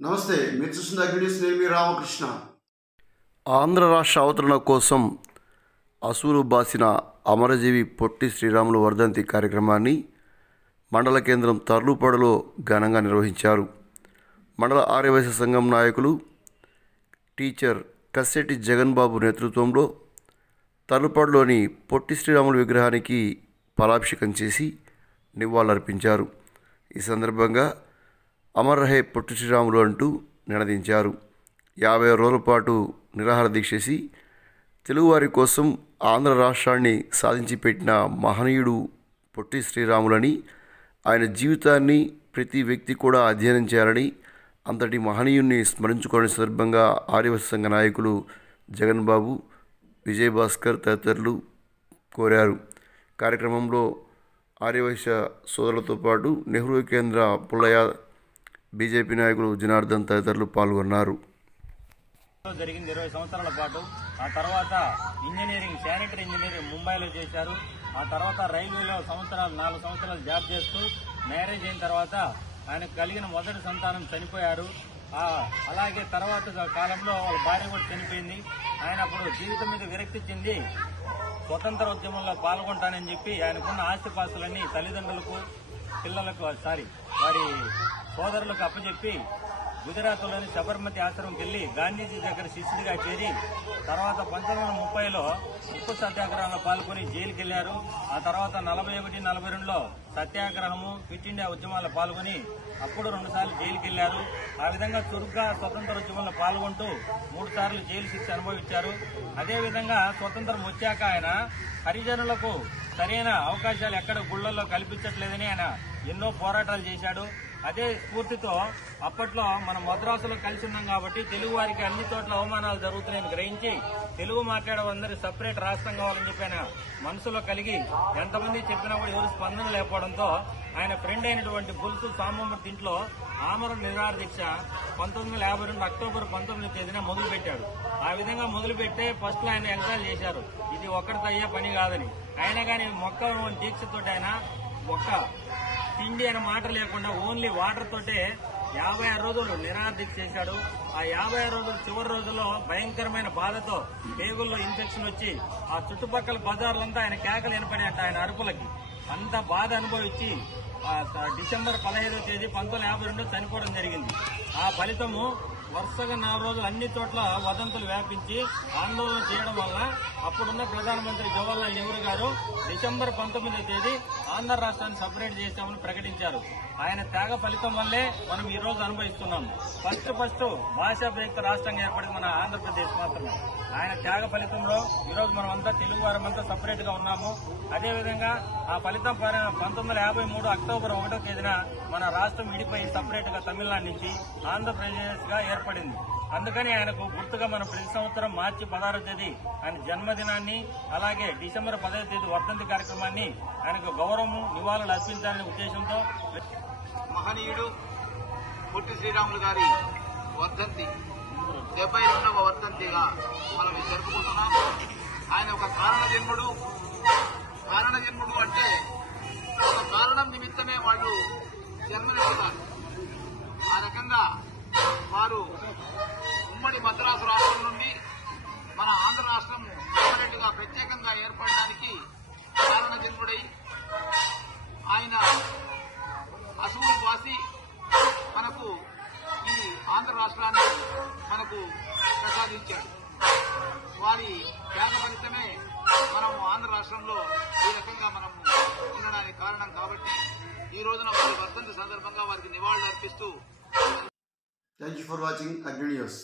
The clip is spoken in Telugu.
నమస్తే, మీరు చూస్తున్న అగ్నిస్. నేను మీ రామకృష్ణ. ఆంధ్ర రాష్ట్ర అవతరణ కోసం అసూలు బాసిన అమరజీవి పొట్టి శ్రీరాములు వర్ధంతి కార్యక్రమాన్ని మండల కేంద్రం తర్లుపాడులో ఘనంగా నిర్వహించారు. మండల ఆర్యవైశ్య సంఘం నాయకులు టీచర్ కస్సెట్టి జగన్ బాబు నేతృత్వంలో తర్లుపాడులోని పొట్టి శ్రీరాములు విగ్రహానికి పాలాభిషేకం చేసి నివాళులర్పించారు. ఈ సందర్భంగా అమర్ రహే పొట్టి శ్రీరాములు అంటూ నినదించారు. 50 రోజుల పాటు నిరాహార దీక్ష చేసి తెలుగువారి కోసం ఆంధ్ర రాష్ట్రాన్ని సాధించి పెట్టిన మహనీయుడు పొట్టి శ్రీరాములని, ఆయన జీవితాన్ని ప్రతి వ్యక్తి కూడా అధ్యయనం చేయాలని, అంతటి మహనీయుడిని స్మరించుకోవడం సందర్భంగా ఆర్యవైశ్య సంఘ నాయకులు జగన్ బాబు, విజయభాస్కర్ తదితరులు కోరారు. కార్యక్రమంలో ఆర్యవైశ్య సోదరులతో పాటు నెహ్రూ కేంద్ర పుల్లయ్య, బీజేపీ నాయకులు జనార్దన్ తదితరులు పాల్గొన్నారు. జరిగింది 20 సంవత్సరాల పాటు. ఆ తర్వాత ఇంజనీరింగ్, శానిటరీ ఇంజనీరింగ్ ముంబైలో చేశారు. ఆ తర్వాత రైల్వేలో 4 సంవత్సరాలు జాబ్ చేస్తూ మ్యారేజ్ అయిన తర్వాత ఆయనకు కలిగిన మొదటి సంతానం చనిపోయారు. అలాగే తర్వాత కాలంలో వాళ్ళ భార్య కూడా చనిపోయింది. ఆయన అప్పుడు జీవితం మీద విరక్తి చెంది స్వతంత్ర ఉద్యమంలో పాల్గొంటానని చెప్పి ఆయనకున్న ఆస్తిపాస్తులన్నీ తల్లిదండ్రులకు, పిల్లలకు వారి సోదరులకు అప్పచెప్పి గుజరాత్లోని సబర్మతి ఆశ్రమంకి వెళ్లి గాంధీజీ దగ్గర శిష్యుడిగా చేరి తర్వాత 1930లో ఉప్పు సత్యాగ్రహంలో పాల్గొని జైలుకి వెళ్లారు. ఆ తర్వాత 41, 42లో సత్యాగ్రహము, క్విట్ ఇండియా ఉద్యమాల్లో పాల్గొని అప్పుడు 2 సార్లు జైలుకి వెళ్లారు. ఆ విధంగా చురుగ్గా స్వతంత్ర ఉద్యమంలో పాల్గొంటూ 3 సార్లు జైలు శిక్ష అనుభవించారు. అదేవిధంగా స్వతంత్రం వచ్చాక ఆయన హరిజనులకు సరైన అవకాశాలు ఎక్కడ గుళ్లలో కల్పించట్లేదని ఆయన ఎన్నో పోరాటాలు చేశాడు. అదే స్ఫూర్తితో అప్పట్లో మనం మద్రాసులో కలిసి ఉన్నాం కాబట్టి తెలుగు వారికి అన్ని చోట్ల అవమానాలు జరుగుతున్నాయని గ్రహించి తెలుగు మాట్లాడే అందరూ సపరేట్ రాష్ట్రం కావాలని చెప్పి ఆయన మనసులో కలిగి ఎంతమంది చెప్పినా కూడా ఎవరు స్పందన లేకపోవడంతో ఆయన ఫ్రెండ్ అయినటువంటి బుల్సు సామమూర్తి ఇంట్లో ఆమరణ నిరాహార దీక్ష 1952 అక్టోబర్ 19వ తేదీన మొదలుపెట్టాడు. ఆ విధంగా మొదలుపెట్టే ఫస్ట్ లో ఆయన ఎంకరేజ్ చేశారు, ఇది ఒక్కడితో అయ్యే పని కాదని. అయినా కానీ మొక్క దీక్షతో ఆయన ఒక్క తిండి అనే మాట లేకుండా ఓన్లీ వాటర్ తోటే 56 రోజులు నిరాహార దీక్ష చేశాడు. ఆ 56 రోజులు చివరి రోజుల్లో భయంకరమైన బాధతో పేగుల్లో ఇన్ఫెక్షన్ వచ్చి ఆ చుట్టుపక్కల బజార్లంతా ఆయన కేకలు వినపడినట్టు ఆయన అరుపులకి అంత బాధ అనుభవించి డిసెంబర్ 15వ తేదీ 1952 చనిపోవడం జరిగింది. ఆ ఫలితము వరుసగా 4 రోజులు అన్ని చోట్ల వదంతులు వ్యాపించి ఆందోళన చేయడం వల్ల అప్పుడున్న ప్రధానమంత్రి జవహర్లాల్ నెహ్రూ గారు డిసెంబర్ 19వ తేదీ ఆంధ్ర రాష్ట్రాన్ని సపరేట్ చేశామని ప్రకటించారు. ఆయన త్యాగ ఫలితం వల్లే మనం ఈ రోజు అనుభవిస్తున్నాం. ఫస్ట్ భాషా ప్రయుక్త రాష్ట్రంగా ఏర్పడింది మన ఆంధ్రప్రదేశ్ మాత్రమే. ఆయన త్యాగ ఫలితంలో ఈ రోజు మనం అంతా తెలుగు వారమంతా సపరేట్ గా ఉన్నాము. అదేవిధంగా ఆ ఫలితం 1953 అక్టోబర్ 1వ తేదీన మన రాష్ట్రం విడిపోయి సపరేట్ గా తమిళనాడు నుంచి ఆంధ్రప్రదేశ్ గా ఏర్పడింది. అందుకని ఆయనకు గుర్తుగా మనం ప్రతి సంవత్సరం మార్చి 16వ తేదీ ఆయన జన్మదినాన్ని, అలాగే డిసెంబర్ 10వ తేదీ వర్ధంతి కార్యక్రమాన్ని ఆయనకు గౌరవం, నివాళులు అర్పించాలనే ఉద్దేశంతో మహనీయుడు పొట్టి శ్రీరాములు గారి వర్ధంతి 72వ వర్ధంతిగా మనం జరుపుకుంటున్నాం. ఆయన ఒక కారణ జన్ముడు అంటే ఒక కారణం నిమిత్తమే వాళ్ళు జన్మనిస్తున్నారు. ఆ రకంగా వారు ఉమ్మడి మద్రాసు రాష్ట్రం నుండి మన ఆంధ్ర రాష్ట్రం సపరేట్ గా ప్రత్యేకంగా ఏర్పడడానికి కారణ జన్ముడై ఆయన అసూలు బాసి మనకు ఈ ఆంధ్ర రాష్ట్రాన్ని మనకు ప్రసాదించాడు. వారి త్యాగ ఫలితమే మనం ఆంధ్ర రాష్ట్రంలో ఈ రకంగా మనం ఉండడానికి కారణం. కాబట్టి ఈ రోజున వారి వర్ధంతి సందర్భంగా వారికి నివాళులు అర్పిస్తూ థ్యాంక్ యూ ఫర్ వాచింగ్ అగ్ని న్యూస్.